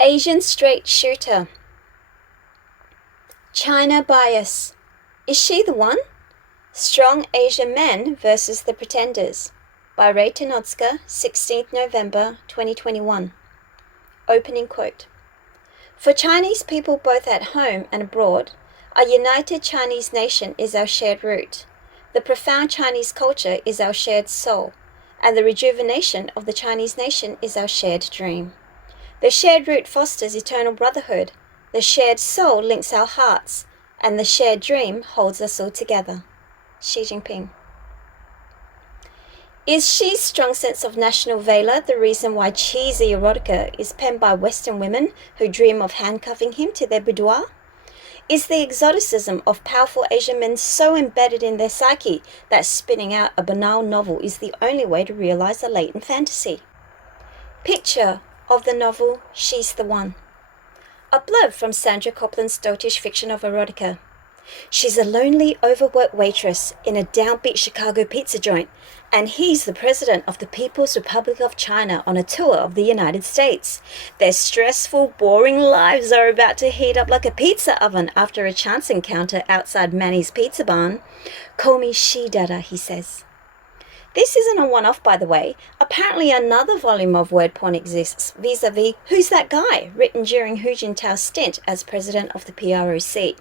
Asian straight shooter. China bias. Is she the one? Strong Asian men versus the pretenders. By Ray Tenotska, 16th November 2021. Opening quote. For Chinese people both at home and abroad, a united Chinese nation is our shared root. The profound Chinese culture is our shared soul, and the rejuvenation of the Chinese nation is our shared dream. The shared root fosters eternal brotherhood, the shared soul links our hearts, and the shared dream holds us all together. Xi Jinping. Is Xi's strong sense of national valor the reason why cheesy erotica is penned by Western women who dream of handcuffing him to their boudoir? Is the exoticism of powerful Asian men so embedded in their psyche that spinning out a banal novel is the only way to realize a latent fantasy? Picture of the novel She's the One. A blurb from Sandra Copland's dotish fiction of erotica. She's a lonely, overworked waitress in a downbeat Chicago pizza joint, and he's the president of the People's Republic of China on a tour of the United States. Their stressful, boring lives are about to heat up like a pizza oven after a chance encounter outside Manny's Pizza Barn. Call me She-Dada, he says. This isn't a one-off, by the way. Apparently another volume of word porn exists, vis-a-vis Who's That Guy?, written during Hu Jintao's stint as president of the PROC.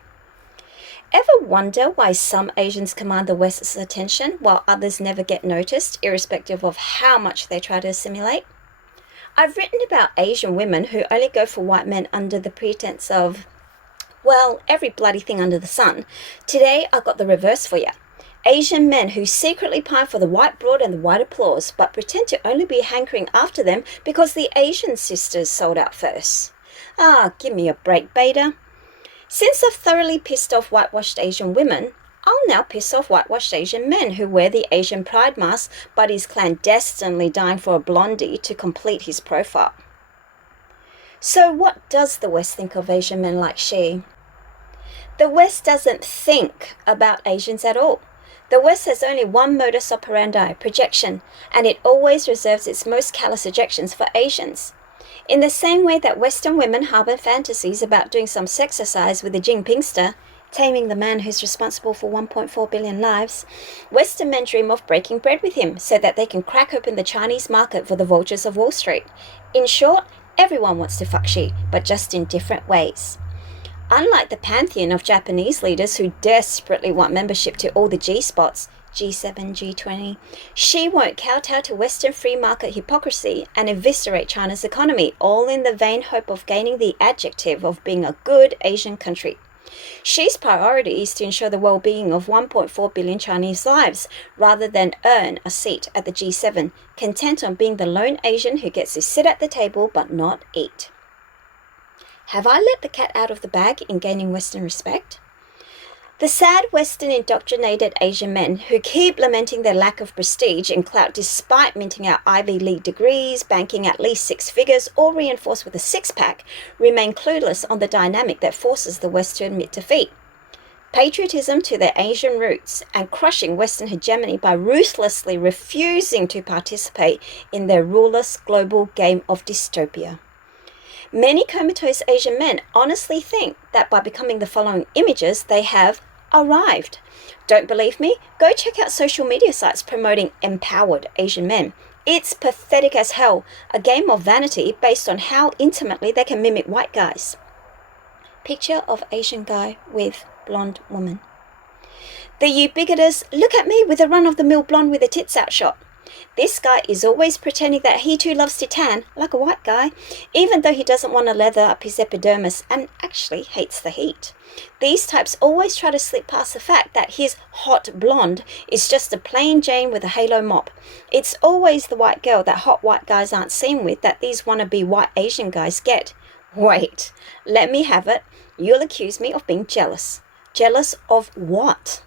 Ever wonder why some Asians command the West's attention while others never get noticed, irrespective of how much they try to assimilate? I've written about Asian women who only go for white men under the pretense of, well, every bloody thing under the sun. Today I got the reverse for you. Asian men who secretly pine for the white broad and the white applause, but pretend to only be hankering after them because the Asian sisters sold out first. Ah, give me a break, beta. Since I've thoroughly pissed off whitewashed Asian women, I'll now piss off whitewashed Asian men who wear the Asian pride mask but is clandestinely dying for a blondie to complete his profile. So what does the West think of Asian men like Xi? The West doesn't think about Asians at all. The West has only one modus operandi, projection, and it always reserves its most callous ejections for Asians. In the same way that Western women harbor fantasies about doing some sexercise with a Jinpingster, taming the man who's responsible for 1.4 billion lives, Western men dream of breaking bread with him so that they can crack open the Chinese market for the vultures of Wall Street. In short, everyone wants to fuck Xi, but just in different ways. Unlike the pantheon of Japanese leaders who desperately want membership to all the G-spots, G7, G20, Xi won't kowtow to Western free market hypocrisy and eviscerate China's economy, all in the vain hope of gaining the adjective of being a good Asian country. Xi's priority is to ensure the well-being of 1.4 billion Chinese lives, rather than earn a seat at the G7, content on being the lone Asian who gets to sit at the table but not eat. Have I let the cat out of the bag in gaining Western respect? The sad Western indoctrinated Asian men who keep lamenting their lack of prestige and clout despite minting out Ivy League degrees, banking at least 6 figures, or reinforced with a six-pack, remain clueless on the dynamic that forces the West to admit defeat. Patriotism to their Asian roots and crushing Western hegemony by ruthlessly refusing to participate in their ruleless global game of dystopia. Many comatose Asian men honestly think that by becoming the following images, they have arrived. Don't believe me? Go check out social media sites promoting empowered Asian men. It's pathetic as hell, a game of vanity based on how intimately they can mimic white guys. Picture of Asian guy with blonde woman. The ubiquitous, look at me with a run-of-the-mill blonde with a tits out shot. This guy is always pretending that he too loves to tan, like a white guy, even though he doesn't want to leather up his epidermis and actually hates the heat. These types always try to slip past the fact that his hot blonde is just a plain Jane with a halo mop. It's always the white girl that hot white guys aren't seen with that these wannabe white Asian guys get. Wait, let me have it. You'll accuse me of being jealous. Jealous of what?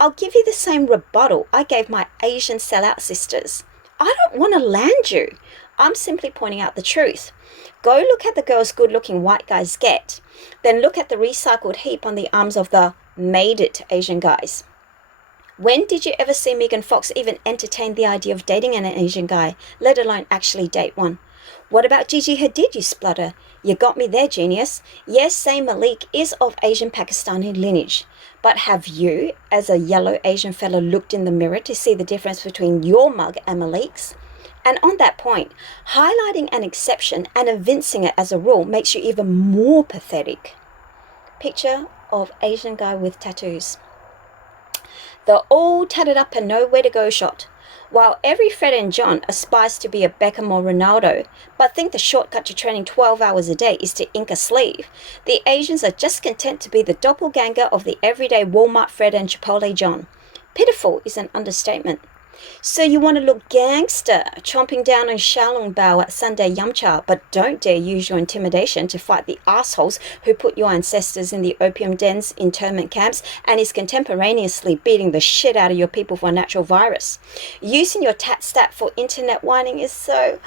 I'll give you the same rebuttal I gave my Asian sellout sisters. I don't want to land you. I'm simply pointing out the truth. Go look at the girls good-looking white guys get. Then look at the recycled heap on the arms of the made-it Asian guys. When did you ever see Megan Fox even entertain the idea of dating an Asian guy, let alone actually date one? What about Gigi Hadid, you splutter? You got me there, genius. Yes, Zayn Malik is of Asian Pakistani lineage. But have you, as a yellow Asian fellow, looked in the mirror to see the difference between your mug and Malik's? And on that point, highlighting an exception and evincing it as a rule makes you even more pathetic. Picture of Asian guy with tattoos. The all tatted up and nowhere to go shot. While every Fred and John aspires to be a Beckham or Ronaldo, but think the shortcut to training 12 hours a day is to ink a sleeve, the Asians are just content to be the doppelganger of the everyday Walmart Fred and Chipotle John. Pitiful is an understatement. So you want to look gangster, chomping down on Xiaolong Bao at Sunday Yumcha, but don't dare use your intimidation to fight the assholes who put your ancestors in the opium dens, internment camps, and is contemporaneously beating the shit out of your people for a natural virus. Using your tat stat for internet whining is so...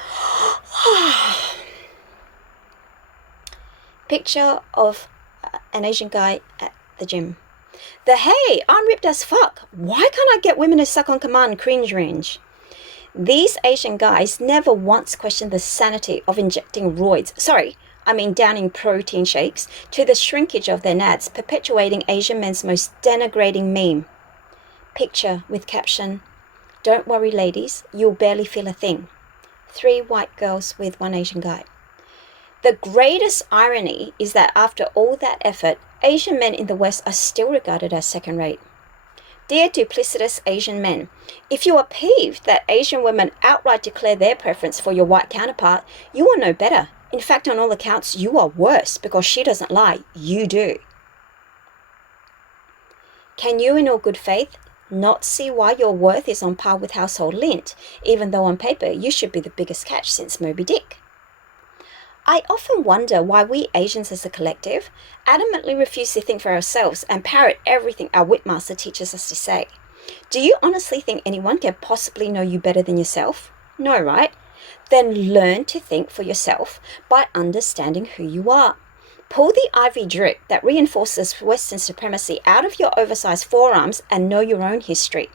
Picture of an Asian guy at the gym. The hey, I'm ripped as fuck. Why can't I get women to suck on command cringe range? These Asian guys never once questioned the sanity of injecting downing protein shakes to the shrinkage of their nads, perpetuating Asian men's most denigrating meme. Picture with caption, "Don't worry ladies, you'll barely feel a thing." 3 white girls with 1 Asian guy. The greatest irony is that after all that effort, Asian men in the West are still regarded as second-rate. Dear duplicitous Asian men, if you are peeved that Asian women outright declare their preference for your white counterpart, you are no better. In fact, on all accounts, you are worse because she doesn't lie, you do. Can you, in all good faith, not see why your worth is on par with household lint, even though on paper you should be the biggest catch since Moby Dick? I often wonder why we Asians as a collective adamantly refuse to think for ourselves and parrot everything our whipmaster teaches us to say. Do you honestly think anyone can possibly know you better than yourself? No, right? Then learn to think for yourself by understanding who you are. Pull the ivy drip that reinforces Western supremacy out of your oversized forearms and know your own history.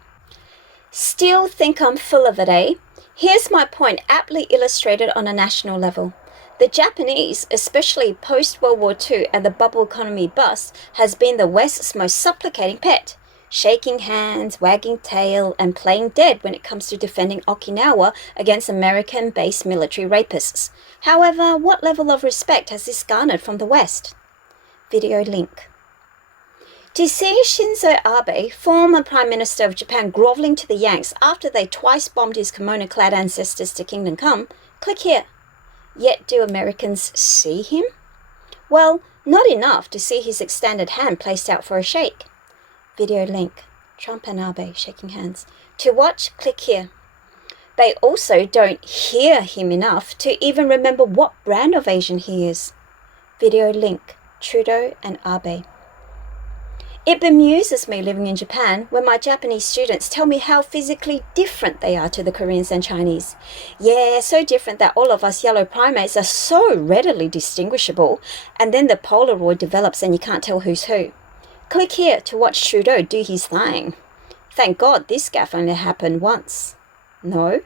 Still think I'm full of it, eh? Here's my point aptly illustrated on a national level. The Japanese, especially post-World War II and the bubble economy bust, has been the West's most supplicating pet, shaking hands, wagging tail, and playing dead when it comes to defending Okinawa against American-based military rapists. However, what level of respect has this garnered from the West? Video link. To see Shinzo Abe, former Prime Minister of Japan, groveling to the Yanks after they twice bombed his kimono-clad ancestors to Kingdom Come, click here. Yet do Americans see him? Well, not enough to see his extended hand placed out for a shake. Video link. Trump and Abe shaking hands. To watch, click here. They also don't hear him enough to even remember what brand of Asian he is. Video link. Trudeau and Abe. It bemuses me living in Japan when my Japanese students tell me how physically different they are to the Koreans and Chinese. Yeah, so different that all of us yellow primates are so readily distinguishable, and then the Polaroid develops and you can't tell who's who. Click here to watch Trudeau do his thing. Thank God this gaffe only happened once. No?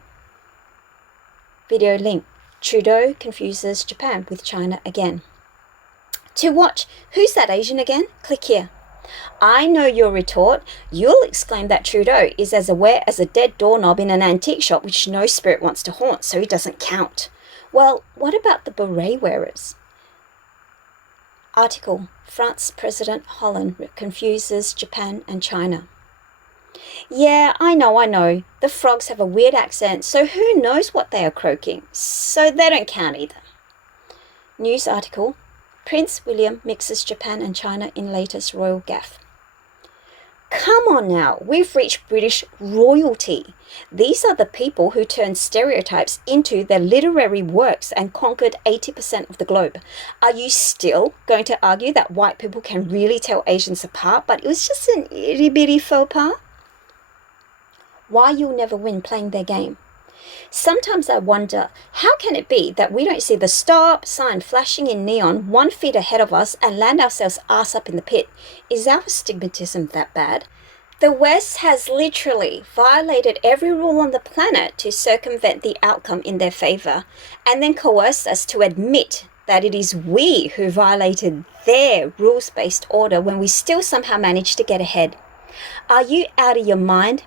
Video link. Trudeau confuses Japan with China again. To watch Who's That Asian Again? Click here. I know your retort. You'll exclaim that Trudeau is as aware as a dead doorknob in an antique shop which no spirit wants to haunt, so he doesn't count. Well, what about the beret wearers? Article, France President Hollande confuses Japan and China. Yeah, I know. The frogs have a weird accent, so who knows what they are croaking? So they don't count either. News article, Prince William mixes Japan and China in latest royal gaffe. Come on now, we've reached British royalty. These are the people who turned stereotypes into their literary works and conquered 80% of the globe. Are you still going to argue that white people can really tell Asians apart, but it was just an itty-bitty faux pas? Why you'll never win playing their game. Sometimes I wonder, how can it be that we don't see the stop sign flashing in neon 1 feet ahead of us and land ourselves ass up in the pit? Is our astigmatism that bad? The West has literally violated every rule on the planet to circumvent the outcome in their favor, and then coerced us to admit that it is we who violated their rules-based order when we still somehow managed to get ahead. Are you out of your mind?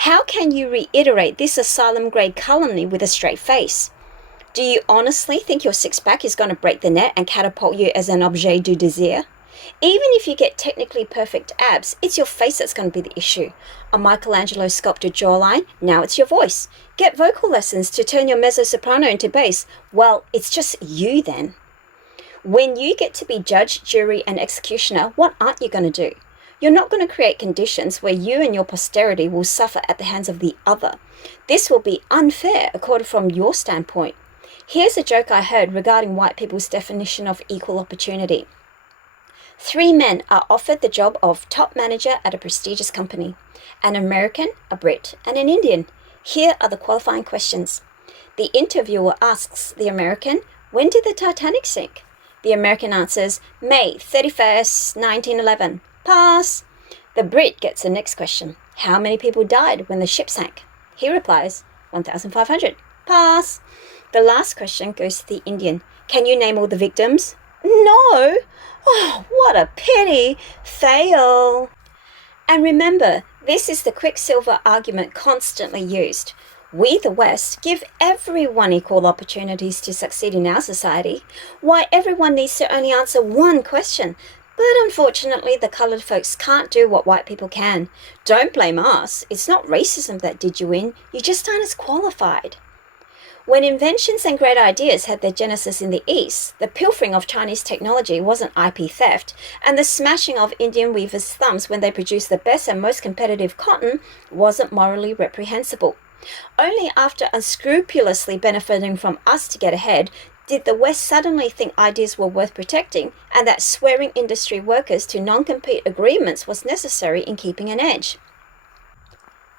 How can you reiterate this asylum-grade calumny with a straight face? Do you honestly think your six-pack is going to break the net and catapult you as an objet du désir? Even if you get technically perfect abs, it's your face that's going to be the issue. A Michelangelo sculpted jawline, now it's your voice. Get vocal lessons to turn your mezzo-soprano into bass. Well, it's just you then. When you get to be judge, jury, and executioner, what aren't you going to do? You're not going to create conditions where you and your posterity will suffer at the hands of the other. This will be unfair, according from your standpoint. Here's a joke I heard regarding white people's definition of equal opportunity. 3 men are offered the job of top manager at a prestigious company: an American, a Brit, and an Indian. Here are the qualifying questions. The interviewer asks the American, "When did the Titanic sink?" The American answers, "May 31st, 1911. Pass. The Brit gets the next question. "How many people died when the ship sank?" He replies, 1,500. Pass. The last question goes to the Indian. "Can you name all the victims?" "No." "Oh, what a pity." Fail. And remember, this is the Quicksilver argument constantly used. We, the West, give everyone equal opportunities to succeed in our society. Why everyone needs to only answer one question. But unfortunately, the coloured folks can't do what white people can. Don't blame us. It's not racism that did you in. You just aren't as qualified. When inventions and great ideas had their genesis in the East, the pilfering of Chinese technology wasn't IP theft, and the smashing of Indian weavers' thumbs when they produced the best and most competitive cotton wasn't morally reprehensible. Only after unscrupulously benefiting from us to get ahead did the West suddenly think ideas were worth protecting, and that swearing industry workers to non-compete agreements was necessary in keeping an edge.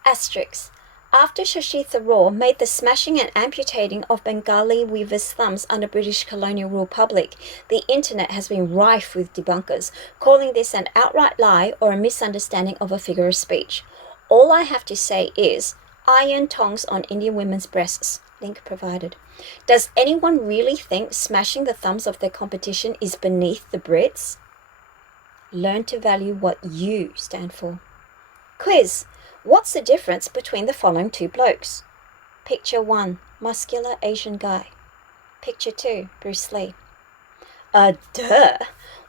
Asterisk. After Shashi Tharoor made the smashing and amputating of Bengali weavers' thumbs under British colonial rule public, the internet has been rife with debunkers, calling this an outright lie or a misunderstanding of a figure of speech. All I have to say is, iron tongs on Indian women's breasts. Link provided. Does anyone really think smashing the thumbs of their competition is beneath the Brits? Learn to value what you stand for. Quiz. What's the difference between the following 2 blokes? Picture 1, muscular Asian guy. Picture 2, Bruce Lee. Duh!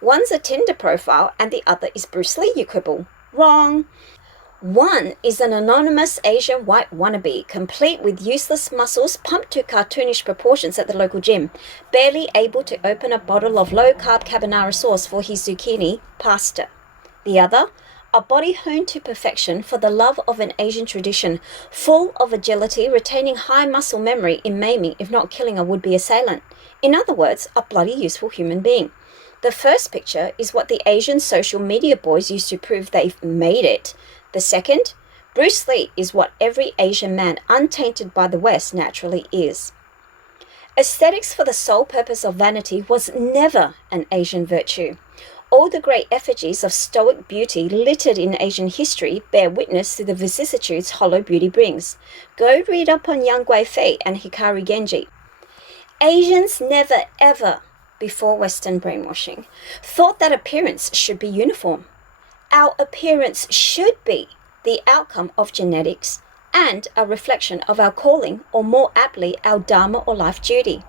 One's a Tinder profile and the other is Bruce Lee, you quibble. Wrong! One is an anonymous Asian white wannabe, complete with useless muscles pumped to cartoonish proportions at the local gym, barely able to open a bottle of low-carb carbonara sauce for his zucchini pasta. The other, a body honed to perfection for the love of an Asian tradition, full of agility, retaining high muscle memory in maiming if not killing a would-be assailant. In other words, a bloody useful human being. The first picture is what the Asian social media boys used to prove they've made it. The second, Bruce Lee is what every Asian man untainted by the West naturally is. Aesthetics for the sole purpose of vanity was never an Asian virtue. All the great effigies of stoic beauty littered in Asian history bear witness to the vicissitudes hollow beauty brings. Go read up on Yang Guifei and Hikari Genji. Asians never ever, before Western brainwashing, thought that appearance should be uniform. Our appearance should be the outcome of genetics and a reflection of our calling, or more aptly, our dharma or life duty.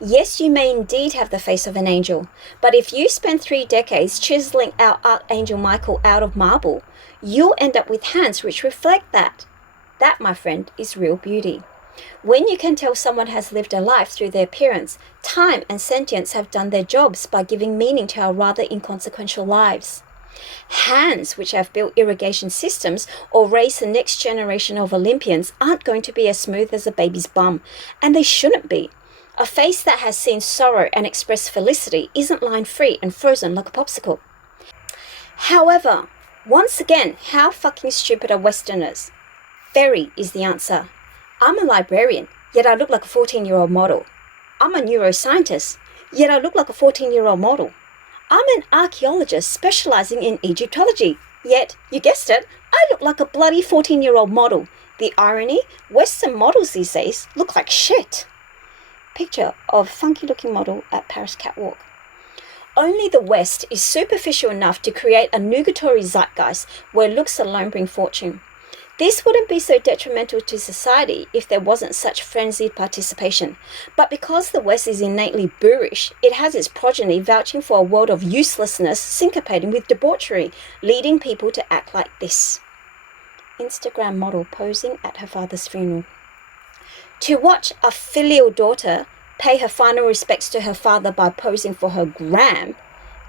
Yes, you may indeed have the face of an angel, but if you spend 3 decades chiseling our Archangel Michael out of marble, you'll end up with hands which reflect that. That, my friend, is real beauty. When you can tell someone has lived a life through their appearance, time and sentience have done their jobs by giving meaning to our rather inconsequential lives. Hands which have built irrigation systems or raised the next generation of Olympians aren't going to be as smooth as a baby's bum, and they shouldn't be. A face that has seen sorrow and expressed felicity isn't line-free and frozen like a popsicle. However, once again, how fucking stupid are Westerners? Very is the answer. I'm a librarian, yet I look like a 14-year-old model. I'm a neuroscientist, yet I look like a 14-year-old model. I'm an archaeologist specializing in Egyptology, Yet, you guessed it, I look like a bloody 14-year-old model. The irony, Western models these days look like shit. Picture of funky-looking model at Paris catwalk. Only the West is superficial enough to create a nugatory zeitgeist where looks alone bring fortune. This wouldn't be so detrimental to society if there wasn't such frenzied participation. But because the West is innately boorish, it has its progeny vouching for a world of uselessness syncopating with debauchery, leading people to act like this. Instagram model posing at her father's funeral. To watch a filial daughter pay her final respects to her father by posing for her gram,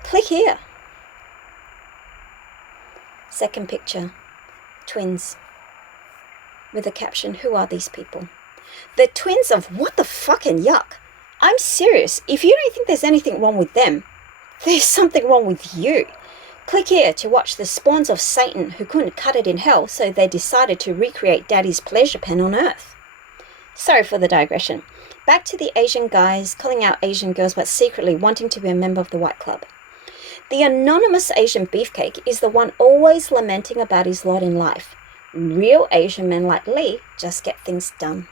click here. Second picture, twins. With a caption, who are these people? The twins of what the fucking yuck. I'm serious, if you don't think there's anything wrong with them, there's something wrong with you. Click here to watch the spawns of Satan who couldn't cut it in hell, so they decided to recreate Daddy's pleasure pen on earth. Sorry for the digression. Back to the Asian guys calling out Asian girls but secretly wanting to be a member of the White Club. The anonymous Asian beefcake is the one always lamenting about his lot in life. Real Asian men like Lee just get things done.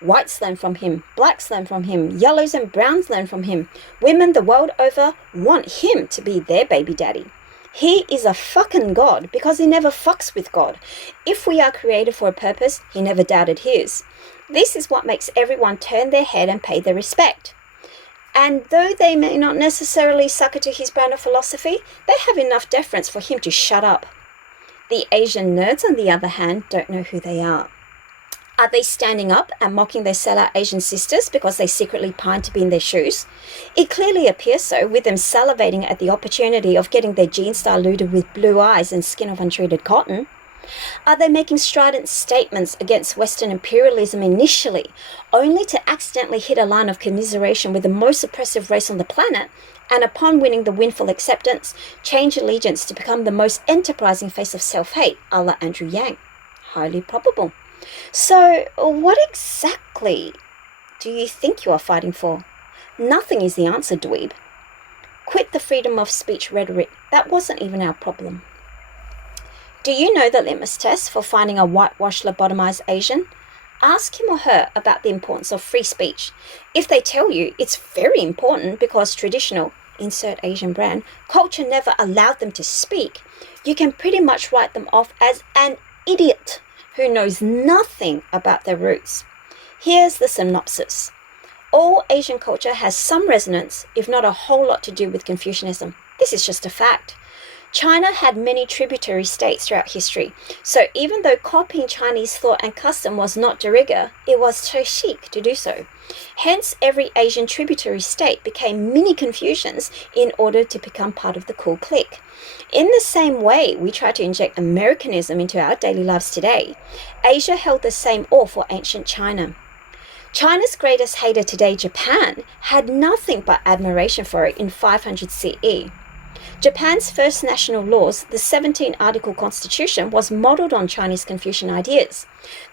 Whites learn from him, blacks learn from him, yellows and browns learn from him. Women the world over want him to be their baby daddy. He is a fucking god because he never fucks with God. If we are created for a purpose, he never doubted his. This is what makes everyone turn their head and pay their respect. And though they may not necessarily succor to his brand of philosophy, they have enough deference for him to shut up. The Asian nerds, on the other hand, don't know who they are. Are they standing up and mocking their sellout Asian sisters because they secretly pine to be in their shoes? It clearly appears so, with them salivating at the opportunity of getting their jeans diluted with blue eyes and skin of untreated cotton. Are they making strident statements against Western imperialism initially, only to accidentally hit a line of commiseration with the most oppressive race on the planet, and upon winning the windful acceptance, change allegiance to become the most enterprising face of self-hate, a la Andrew Yang? Highly probable. So, what exactly do you think you are fighting for? Nothing is the answer, dweeb. Quit the freedom of speech rhetoric. That wasn't even our problem. Do you know the litmus test for finding a whitewashed lobotomized Asian? Ask him or her about the importance of free speech. If they tell you it's very important because traditional, insert Asian brand, culture never allowed them to speak, you can pretty much write them off as an idiot who knows nothing about their roots. Here's the synopsis. All Asian culture has some resonance, if not a whole lot to do with Confucianism. This is just a fact. China had many tributary states throughout history, so even though copying Chinese thought and custom was not de rigueur, it was so chic to do so. Hence, every Asian tributary state became mini Confucians in order to become part of the cool clique. In the same way we try to inject Americanism into our daily lives today, Asia held the same awe for ancient China. China's greatest hater today, Japan, had nothing but admiration for it in 500 CE. Japan's first national laws, the 17-article constitution, was modeled on Chinese Confucian ideas.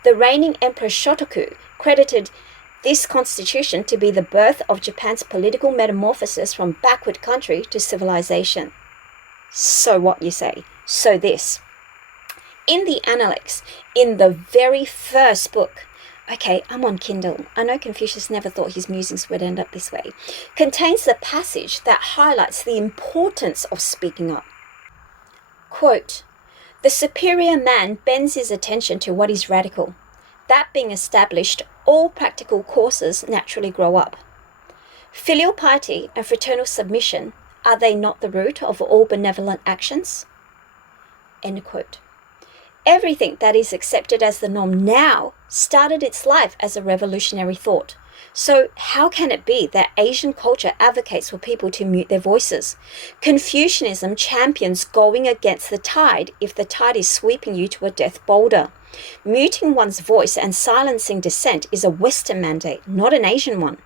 The reigning Emperor Shotoku credited this constitution to be the birth of Japan's political metamorphosis from backward country to civilization. So what, you say? So this. In the Analects, in the very first book, okay, I'm on Kindle. I know Confucius never thought his musings would end up this way. Contains the passage that highlights the importance of speaking up. Quote, "The superior man bends his attention to what is radical. That being established, all practical courses naturally grow up. Filial piety and fraternal submission, are they not the root of all benevolent actions?" End quote. Everything that is accepted as the norm now started its life as a revolutionary thought. So how can it be that Asian culture advocates for people to mute their voices? Confucianism champions going against the tide if the tide is sweeping you to a death boulder. Muting one's voice and silencing dissent is a Western mandate, not an Asian one.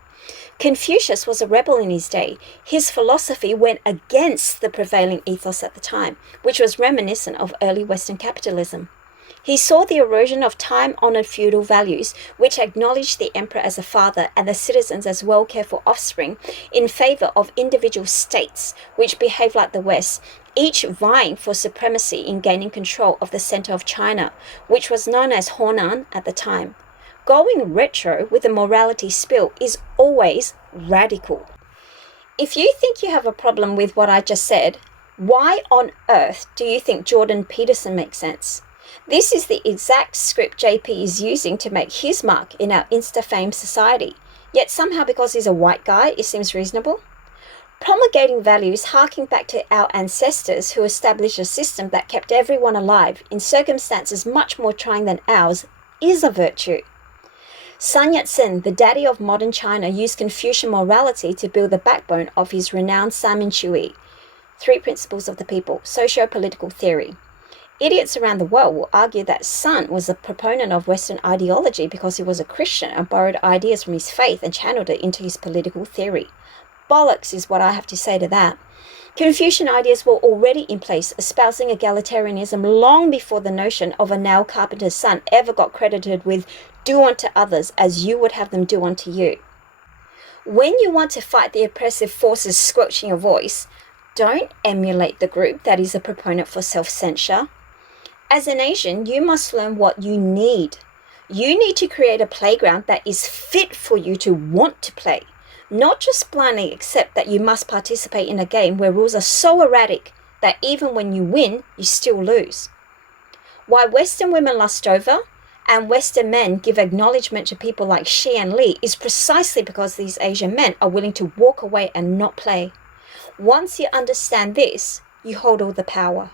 Confucius was a rebel in his day. His philosophy went against the prevailing ethos at the time, which was reminiscent of early Western capitalism. He saw the erosion of time-honored feudal values, which acknowledged the emperor as a father and the citizens as well-cared-for offspring, in favor of individual states, which behaved like the West, each vying for supremacy in gaining control of the center of China, which was known as Honan at the time. Going retro with a morality spill is always radical. If you think you have a problem with what I just said, why on earth do you think Jordan Peterson makes sense? This is the exact script JP is using to make his mark in our Insta-fame society, yet somehow because he's a white guy, it seems reasonable. Promulgating values harking back to our ancestors who established a system that kept everyone alive in circumstances much more trying than ours is a virtue. Sun Yat-sen, the daddy of modern China, used Confucian morality to build the backbone of his renowned Samin Chui, Three Principles of the People, socio-political theory. Idiots around the world will argue that Sun was a proponent of Western ideology because he was a Christian and borrowed ideas from his faith and channeled it into his political theory. Bollocks is what I have to say to that. Confucian ideas were already in place, espousing egalitarianism long before the notion of a nail carpenter's son ever got credited with "do unto others as you would have them do unto you." When you want to fight the oppressive forces squelching your voice, don't emulate the group that is a proponent for self-censure. As an Asian, you must learn what you need. You need to create a playground that is fit for you to want to play. Not just blindly accept that you must participate in a game where rules are so erratic that even when you win, you still lose. Why Western women lust over and Western men give acknowledgement to people like Xi and Li is precisely because these Asian men are willing to walk away and not play. Once you understand this, you hold all the power.